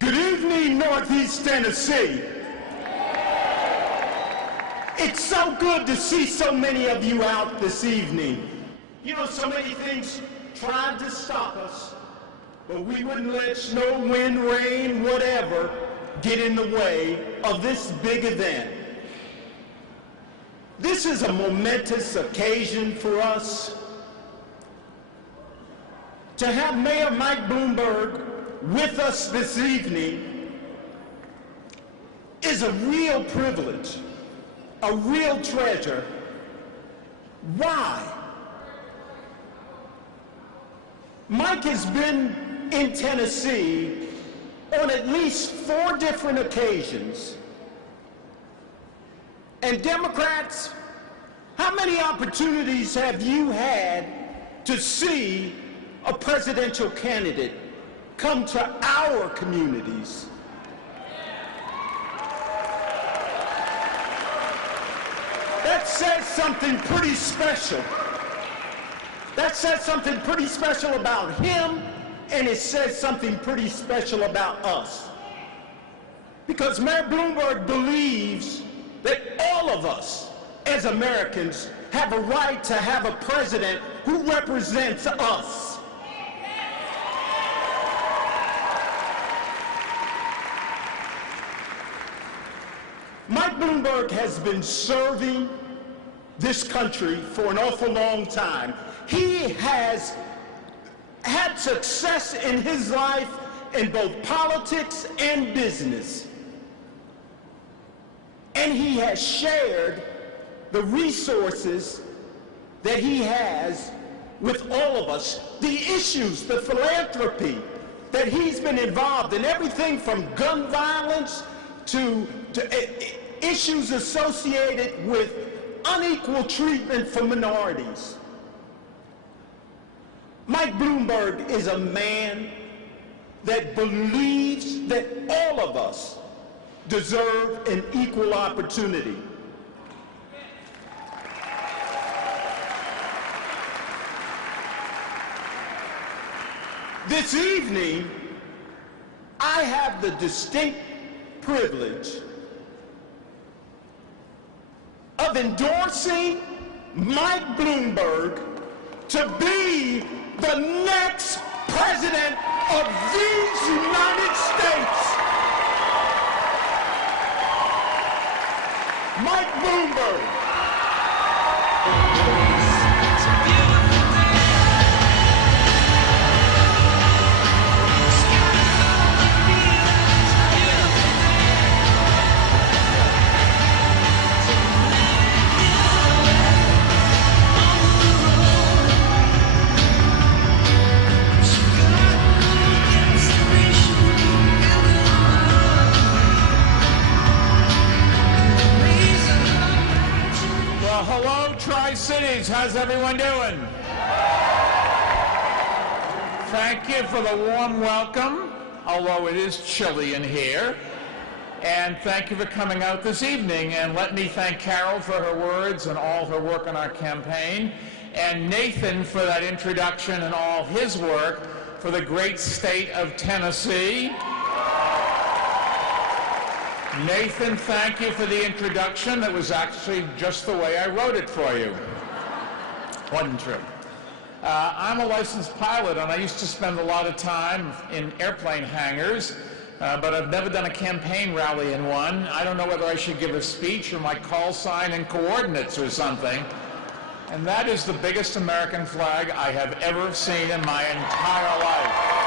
Good evening, Northeast Tennessee. It's so good to see so many of you out this evening. You know, so many things tried to stop us, but we wouldn't let snow, wind, rain, whatever, get in the way of this big event. This is a momentous occasion for us. To have Mayor Mike Bloomberg with us this evening is a real privilege, a real treasure. Why? Mike has been in Tennessee on at least 4 different occasions. And Democrats, how many opportunities have you had to see a presidential candidate come to our communities? That says something pretty special. That says something pretty special about him, and it says something pretty special about us. Because Mayor Bloomberg believes that all of us as Americans have a right to have a president who represents us. Mike Bloomberg has been serving this country for an awful long time. He has had success in his life in both politics and business. And he has shared the resources that he has with all of us, the issues, the philanthropy that he's been involved in, everything from gun violence to issues associated with unequal treatment for minorities. Mike Bloomberg is a man that believes that all of us deserve an equal opportunity. This evening, I have the distinct privilege of endorsing Mike Bloomberg to be the next president of these United States. Mike Bloomberg. Hello, Tri-Cities. How's everyone doing? Thank you for the warm welcome, although it is chilly in here. And thank you for coming out this evening. And let me thank Carol for her words and all her work on our campaign, and Nathan for that introduction and all his work for the great state of Tennessee. Nathan, thank you for the introduction. That was actually just the way I wrote it for you. Wasn't true. I'm a licensed pilot, and I used to spend a lot of time in airplane hangars, but I've never done a campaign rally in one. I don't know whether I should give a speech or my call sign and coordinates or something. And that is the biggest American flag I have ever seen in my entire life.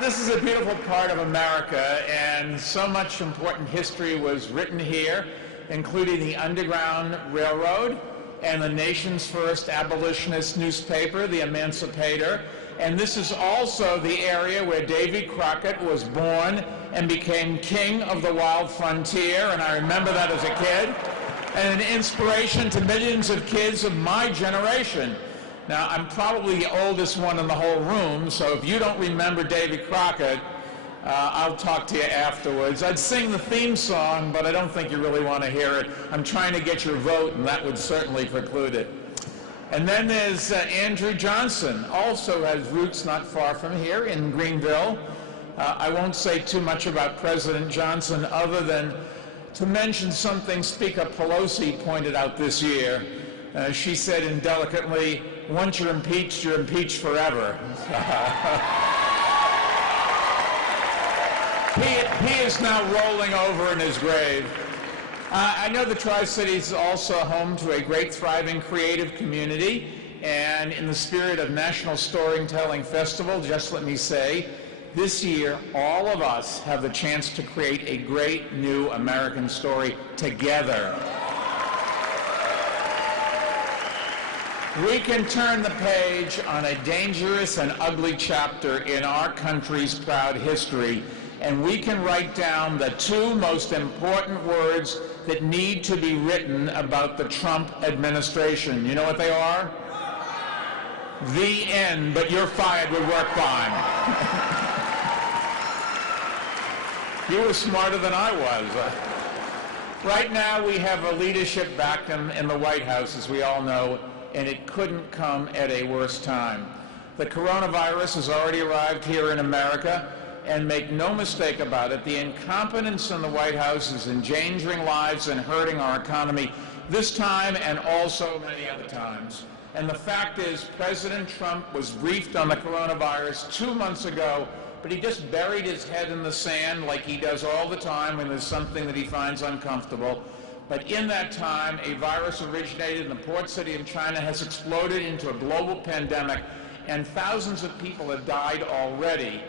This is a beautiful part of America, and so much important history was written here, including the Underground Railroad and the nation's first abolitionist newspaper, the Emancipator. And this is also the area where Davy Crockett was born and became king of the wild frontier, and I remember that as a kid, and an inspiration to millions of kids of my generation. Now, I'm probably the oldest one in the whole room, so if you don't remember Davy Crockett, I'll talk to you afterwards. I'd sing the theme song, but I don't think you really want to hear it. I'm trying to get your vote, and that would certainly preclude it. And then there's Andrew Johnson, also has roots not far from here in Greenville. I won't say too much about President Johnson other than to mention something Speaker Pelosi pointed out this year. She said indelicately, once you're impeached forever. He is now rolling over in his grave. I know the Tri-Cities is also home to a great, thriving, creative community, and in the spirit of National Storytelling Festival, just let me say, this year, all of us have the chance to create a great new American story together. We can turn the page on a dangerous and ugly chapter in our country's proud history, and we can write down the two most important words that need to be written about the Trump administration. You know what they are? The end, but you're fired would work fine. You were smarter than I was. Right now we have a leadership vacuum in the White House, as we all know, and it couldn't come at a worse time. The coronavirus has already arrived here in America, and make no mistake about it, the incompetence in the White House is endangering lives and hurting our economy this time and also many other times. And the fact is, President Trump was briefed on the coronavirus 2 months ago, but he just buried his head in the sand like he does all the time when there's something that he finds uncomfortable. But in that time, a virus originated in the port city of China has exploded into a global pandemic, and thousands of people have died already.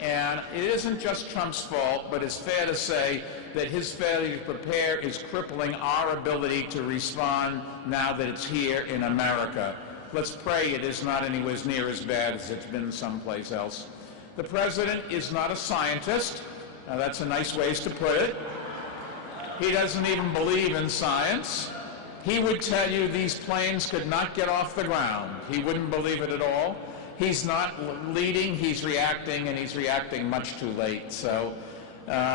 And it isn't just Trump's fault, but it's fair to say that his failure to prepare is crippling our ability to respond now that it's here in America. Let's pray it is not anywhere near as bad as it's been someplace else. The president is not a scientist. Now, that's a nice way to put it. He doesn't even believe in science. He would tell you these planes could not get off the ground. He wouldn't believe it at all. He's not leading, he's reacting, and he's reacting much too late. So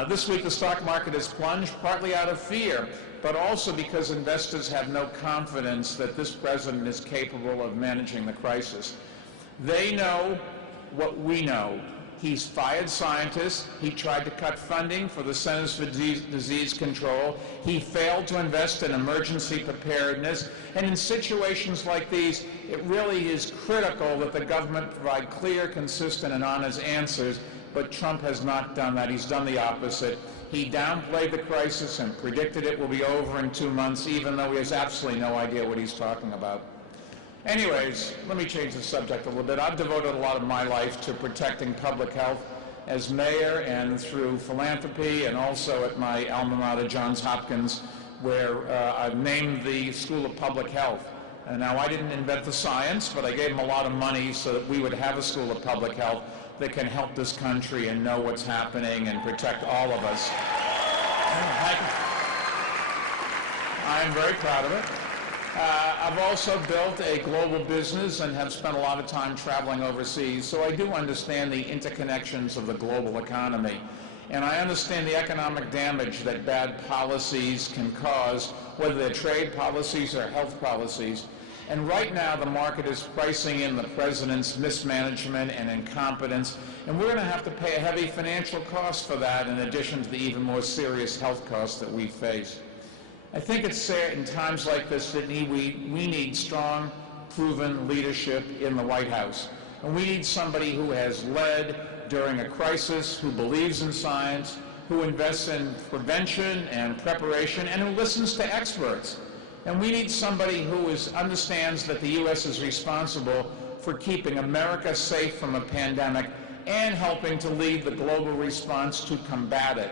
this week the stock market has plunged, partly out of fear, but also because investors have no confidence that this president is capable of managing the crisis. They know what we know. He's fired scientists. He tried to cut funding for the Centers for Disease Control. He failed to invest in emergency preparedness. And in situations like these, it really is critical that the government provide clear, consistent, and honest answers. But Trump has not done that. He's done the opposite. He downplayed the crisis and predicted it will be over in 2 months, even though he has absolutely no idea what he's talking about. Anyways, let me change the subject a little bit. I've devoted a lot of my life to protecting public health as mayor and through philanthropy, and also at my alma mater, Johns Hopkins, where I've named the School of Public Health. And now, I didn't invent the science, but I gave them a lot of money so that we would have a School of Public Health that can help this country and know what's happening and protect all of us. I am very proud of it. I've also built a global business and have spent a lot of time traveling overseas, so I do understand the interconnections of the global economy. And I understand the economic damage that bad policies can cause, whether they're trade policies or health policies. And right now, the market is pricing in the president's mismanagement and incompetence, and we're going to have to pay a heavy financial cost for that, in addition to the even more serious health costs that we face. I think it's fair in times like this that we need strong, proven leadership in the White House. And we need somebody who has led during a crisis, who believes in science, who invests in prevention and preparation, and who listens to experts. And we need somebody who understands that the U.S. is responsible for keeping America safe from a pandemic and helping to lead the global response to combat it.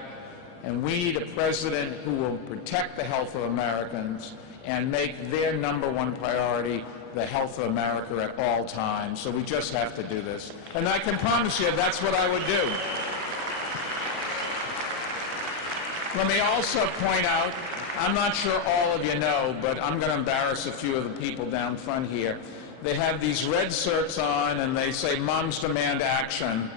And we need a president who will protect the health of Americans and make their #1 priority the health of America at all times. So we just have to do this. And I can promise you that's what I would do. Let me also point out, I'm not sure all of you know, but I'm going to embarrass a few of the people down front here. They have these red shirts on and they say, "Moms demand action."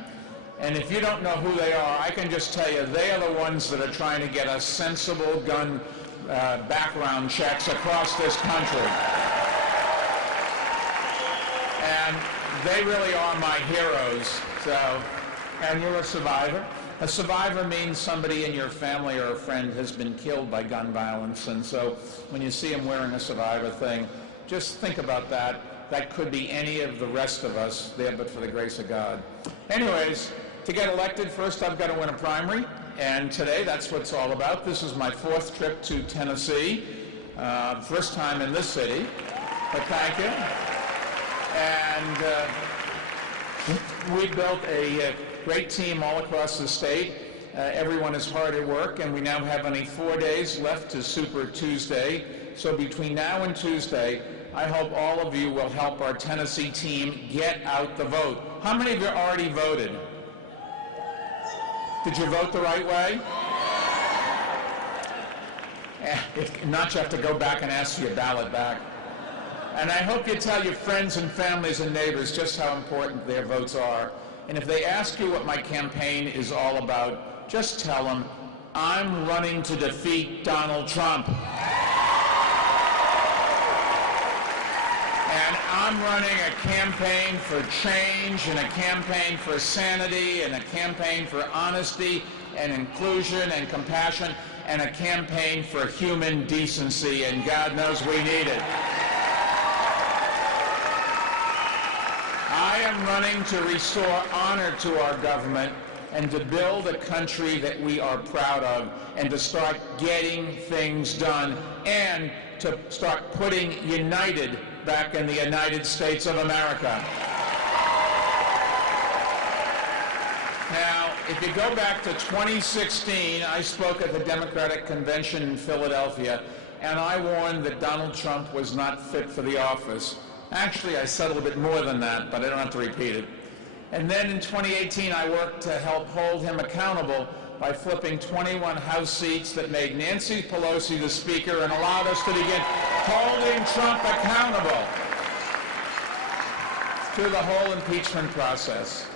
And if you don't know who they are, I can just tell you, they are the ones that are trying to get us sensible gun background checks across this country. And they really are my heroes. So, and you're a survivor. A survivor means somebody in your family or a friend has been killed by gun violence. And so when you see them wearing a survivor thing, just think about that. That could be any of the rest of us there, but for the grace of God. Anyways, to get elected, first I've got to win a primary. And today, that's what it's all about. This is my 4th trip to Tennessee. First time in this city, but thank you. And we built a great team all across the state. Everyone is hard at work, and we now have only 4 days left to Super Tuesday. So between now and Tuesday, I hope all of you will help our Tennessee team get out the vote. How many of you already voted? Did you vote the right way? If not, you have to go back and ask for your ballot back. And I hope you tell your friends and families and neighbors just how important their votes are. And if they ask you what my campaign is all about, just tell them, I'm running to defeat Donald Trump. And I'm running a campaign for change, and a campaign for sanity, and a campaign for honesty and inclusion and compassion, and a campaign for human decency, and God knows we need it. I am running to restore honor to our government and to build a country that we are proud of, and to start getting things done, and to start putting United back in the United States of America. Now, if you go back to 2016, I spoke at the Democratic Convention in Philadelphia, and I warned that Donald Trump was not fit for the office. Actually, I said a little bit more than that, but I don't have to repeat it. And then in 2018, I worked to help hold him accountable by flipping 21 House seats that made Nancy Pelosi the Speaker and allowed us to begin holding Trump accountable through the whole impeachment process.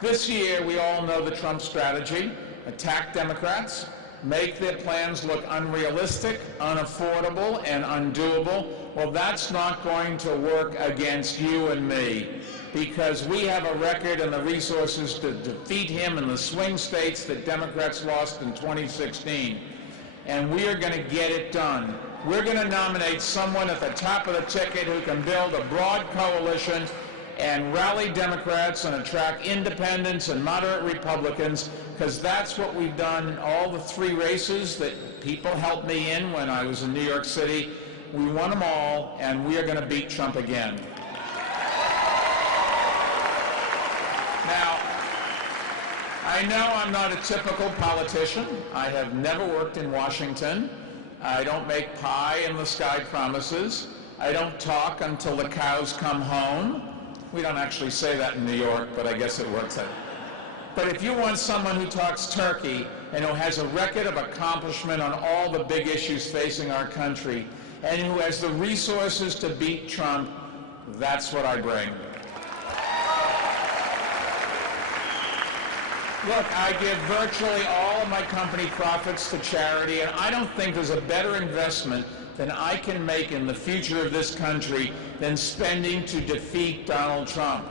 This year, we all know the Trump strategy: attack Democrats, make their plans look unrealistic, unaffordable, and undoable. Well, that's not going to work against you and me, because we have a record and the resources to defeat him in the swing states that Democrats lost in 2016. And we are going to get it done. We're going to nominate someone at the top of the ticket who can build a broad coalition and rally Democrats and attract independents and moderate Republicans, because that's what we've done in all the 3 races that people helped me in when I was in New York City. We won them all, and we are going to beat Trump again. Now, I know I'm not a typical politician. I have never worked in Washington. I don't make pie in the sky promises. I don't talk until the cows come home. We don't actually say that in New York, but I guess it works out. But if you want someone who talks turkey and who has a record of accomplishment on all the big issues facing our country, and who has the resources to beat Trump, that's what I bring. Look, I give virtually all of my company profits to charity, and I don't think there's a better investment than I can make in the future of this country than spending to defeat Donald Trump.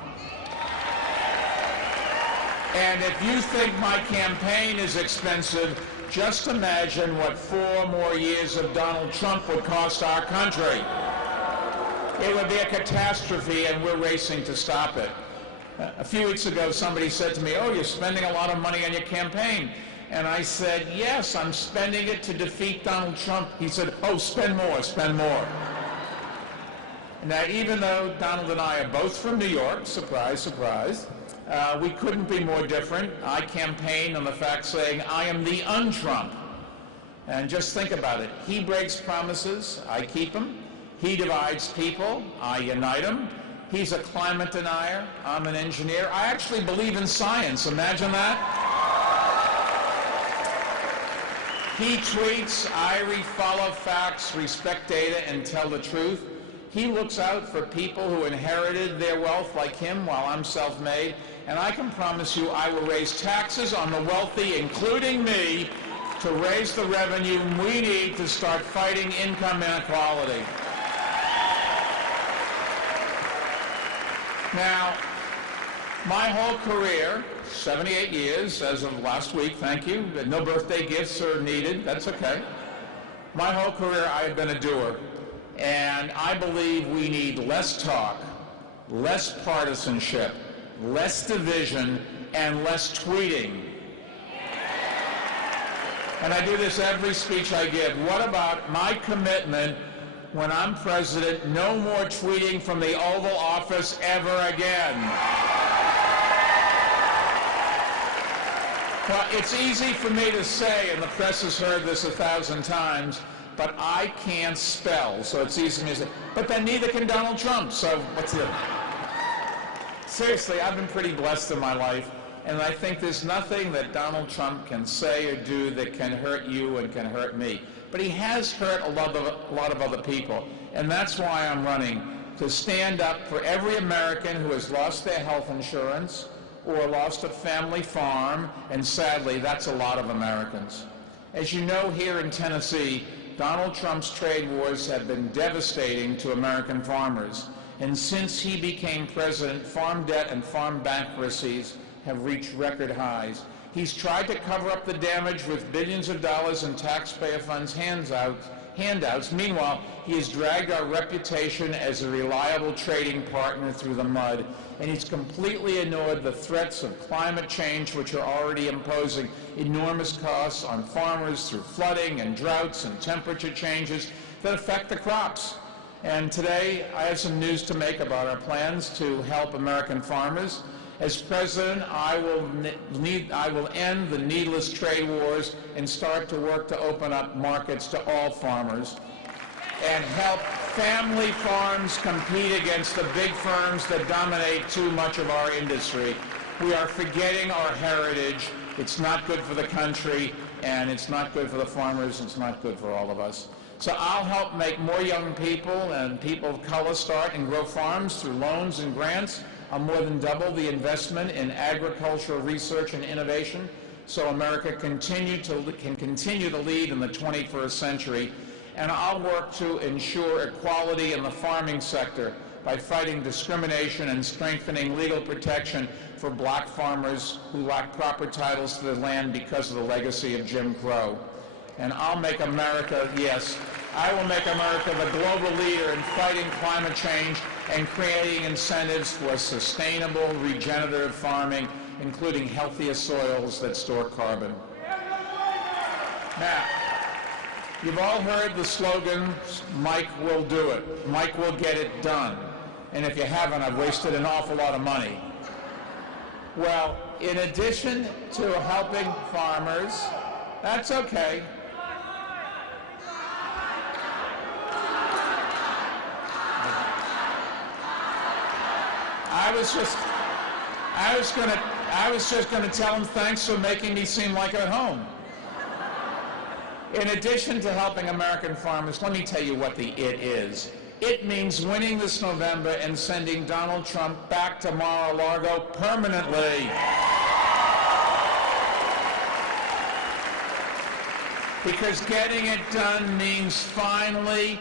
And if you think my campaign is expensive, just imagine what 4 more years of Donald Trump would cost our country. It would be a catastrophe, and we're racing to stop it. A few weeks ago, somebody said to me, "Oh, you're spending a lot of money on your campaign." And I said, "Yes, I'm spending it to defeat Donald Trump." He said, "Oh, spend more, spend more." Now, even though Donald and I are both from New York, surprise, surprise, we couldn't be more different. I campaign on the fact saying, I am the un-Trump. And just think about it. He breaks promises, I keep them. He divides people, I unite them. He's a climate denier, I'm an engineer. I actually believe in science, imagine that. He tweets, I follow facts, respect data, and tell the truth. He looks out for people who inherited their wealth like him while I'm self-made. And I can promise you I will raise taxes on the wealthy, including me, to raise the revenue we need to start fighting income inequality. Now, my whole career, 78 years as of last week, thank you. No birthday gifts are needed, that's okay. My whole career I have been a doer, and I believe we need less talk, less partisanship, less division, and less tweeting. And I do this every speech I give. What about my commitment when I'm president, no more tweeting from the Oval Office ever again? Well, it's easy for me to say, and the press has heard this 1,000 times, but I can't spell, so it's easy for me to say. But then neither can Donald Trump, so what's the... Seriously, I've been pretty blessed in my life, and I think there's nothing that Donald Trump can say or do that can hurt you and can hurt me. But he has hurt a lot of other people, and that's why I'm running, to stand up for every American who has lost their health insurance or lost a family farm, and sadly, that's a lot of Americans. As you know, here in Tennessee, Donald Trump's trade wars have been devastating to American farmers. And since he became president, farm debt and farm bankruptcies have reached record highs. He's tried to cover up the damage with billions of dollars in taxpayer funds handouts. Meanwhile, he has dragged our reputation as a reliable trading partner through the mud, and he's completely ignored the threats of climate change, which are already imposing enormous costs on farmers through flooding and droughts and temperature changes that affect the crops. And today, I have some news to make about our plans to help American farmers. As president, I will end the needless trade wars and start to work to open up markets to all farmers and help family farms compete against the big firms that dominate too much of our industry. We are forgetting our heritage. It's not good for the country, and it's not good for the farmers. It's not good for all of us. So I'll help make more young people and people of color start and grow farms through loans and grants. I'll more than double the investment in agricultural research and innovation so America can continue to lead in the 21st century. And I'll work to ensure equality in the farming sector by fighting discrimination and strengthening legal protection for black farmers who lack proper titles to their land because of the legacy of Jim Crow. And I'll make America, yes, I will make America the global leader in fighting climate change and creating incentives for sustainable, regenerative farming, including healthier soils that store carbon. Now, you've all heard the slogan, Mike will do it. Mike will get it done. And if you haven't, I've wasted an awful lot of money. Well, in addition to helping farmers, that's okay. I was just going to tell him thanks for making me seem like at home. In addition to helping American farmers, let me tell you what the it is. It means winning this November and sending Donald Trump back to Mar-a-Lago permanently. Because getting it done means finally,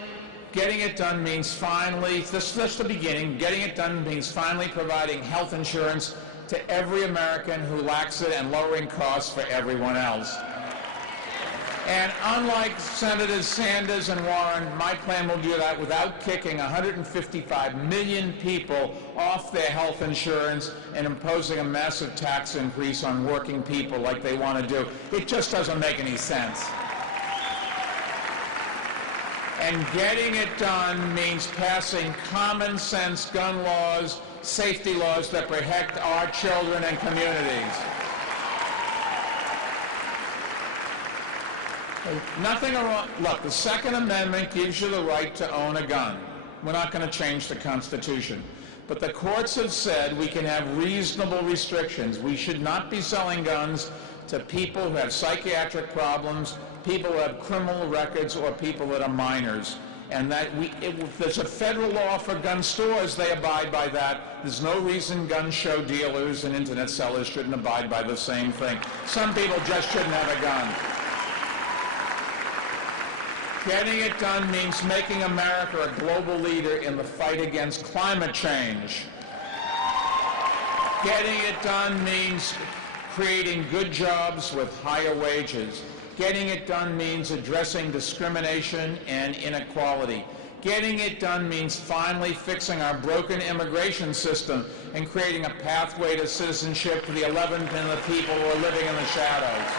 this is the beginning, getting it done means finally providing health insurance to every American who lacks it and lowering costs for everyone else. And unlike Senators Sanders and Warren, my plan will do that without kicking 155 million people off their health insurance and imposing a massive tax increase on working people like they want to do. It just doesn't make any sense. And getting it done means passing common sense gun laws, safety laws that protect our children and communities. Nothing wrong. Look, the Second Amendment gives you the right to own a gun. We're not going to change the Constitution. But the courts have said we can have reasonable restrictions. We should not be selling guns to people who have psychiatric problems, people who have criminal records, or people that are minors. And that if there's a federal law for gun stores, they abide by that. There's no reason gun show dealers and internet sellers shouldn't abide by the same thing. Some people just shouldn't have a gun. Getting it done means making America a global leader in the fight against climate change. Getting it done means creating good jobs with higher wages. Getting it done means addressing discrimination and inequality. Getting it done means finally fixing our broken immigration system and creating a pathway to citizenship for the 11th and the people who are living in the shadows.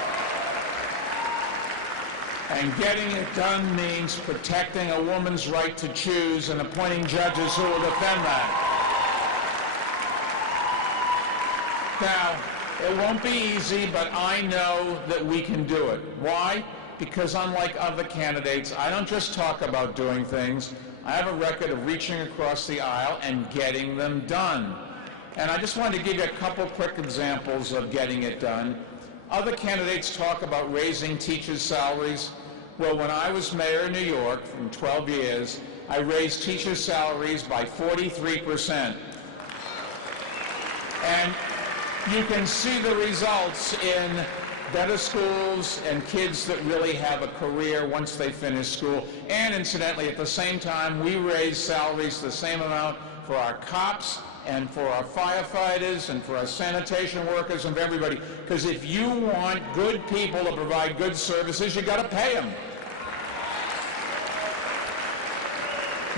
And getting it done means protecting a woman's right to choose and appointing judges who will defend that. Now, it won't be easy, but I know that we can do it. Why? Because unlike other candidates, I don't just talk about doing things. I have a record of reaching across the aisle and getting them done. And I just wanted to give you a couple quick examples of getting it done. Other candidates talk about raising teachers' salaries. Well, when I was mayor of New York for 12 years, I raised teachers' salaries by 43%. And you can see the results in better schools and kids that really have a career once they finish school. And incidentally, at the same time, we raise salaries the same amount for our cops and for our firefighters and for our sanitation workers and for everybody. Because if you want good people to provide good services, you got to pay them.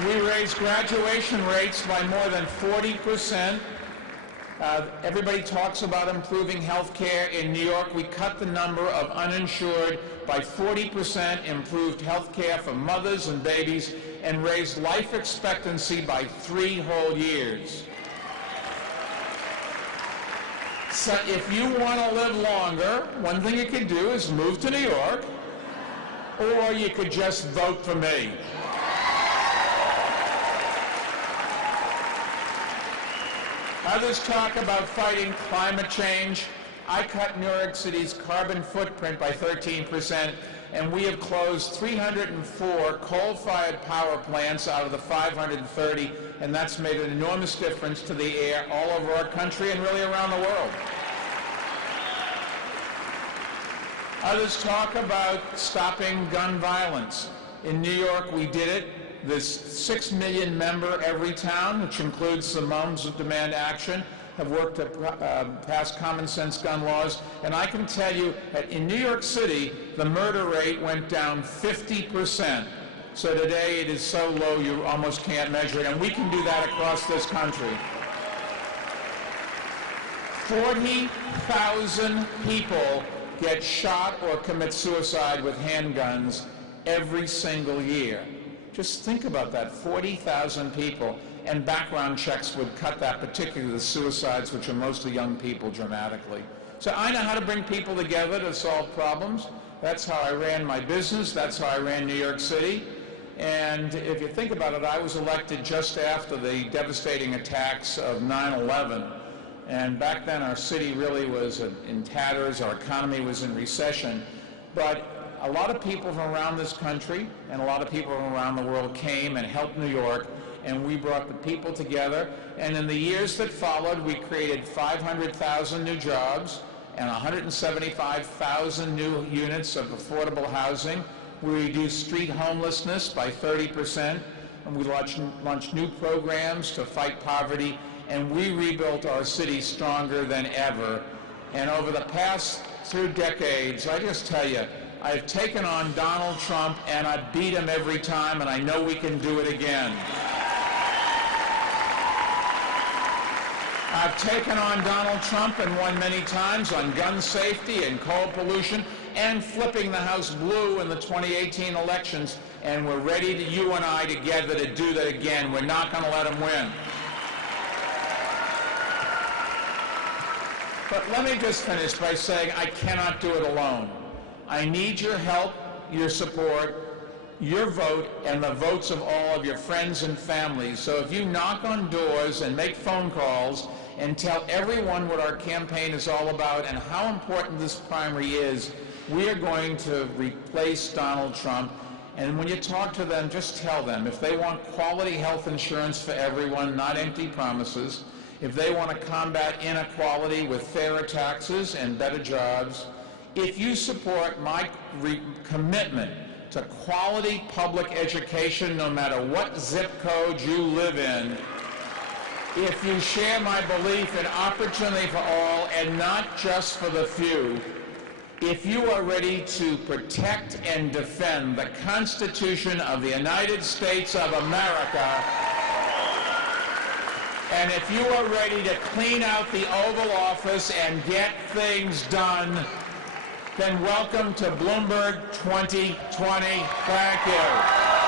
We raise graduation rates by more than 40%. Everybody talks about improving health care. In New York, we cut the number of uninsured by 40%, improved health care for mothers and babies, and raised life expectancy by 3 whole years. So if you want to live longer, one thing you could do is move to New York, or you could just vote for me. Others talk about fighting climate change. I cut New York City's carbon footprint by 13%, and we have closed 304 coal-fired power plants out of the 530, and that's made an enormous difference to the air all over our country and really around the world. Others talk about stopping gun violence. In New York, we did it. This 6 million member Everytown, which includes the Moms Who Demand Action, have worked to pass common sense gun laws. And I can tell you that in New York City, the murder rate went down 50%. So today it is so low you almost can't measure it. And we can do that across this country. 40,000 people get shot or commit suicide with handguns every single year. Just think about that, 40,000 people, and background checks would cut that, particularly the suicides, which are mostly young people, dramatically. So I know how to bring people together to solve problems. That's how I ran my business. That's how I ran New York City. And if you think about it, I was elected just after the devastating attacks of 9/11. And back then, our city really was in tatters. Our economy was in recession. But a lot of people from around this country and a lot of people from around the world came and helped New York, and we brought the people together. And in the years that followed, we created 500,000 new jobs and 175,000 new units of affordable housing. We reduced street homelessness by 30%, and we launched new programs to fight poverty, and we rebuilt our city stronger than ever. And over the past 2 decades, I just tell you, I've taken on Donald Trump, and I beat him every time, and I know we can do it again. I've taken on Donald Trump and won many times on gun safety and coal pollution and flipping the House blue in the 2018 elections, and we're ready, to, you and I together, to do that again. We're not going to let him win. But let me just finish by saying I cannot do it alone. I need your help, your support, your vote, and the votes of all of your friends and families. So if you knock on doors and make phone calls and tell everyone what our campaign is all about and how important this primary is, we are going to replace Donald Trump. And when you talk to them, just tell them, if they want quality health insurance for everyone, not empty promises, if they want to combat inequality with fairer taxes and better jobs, if you support my commitment to quality public education, no matter what zip code you live in, if you share my belief in opportunity for all and not just for the few, if you are ready to protect and defend the Constitution of the United States of America, and if you are ready to clean out the Oval Office and get things done, then welcome to Bloomberg 2020. Thank you.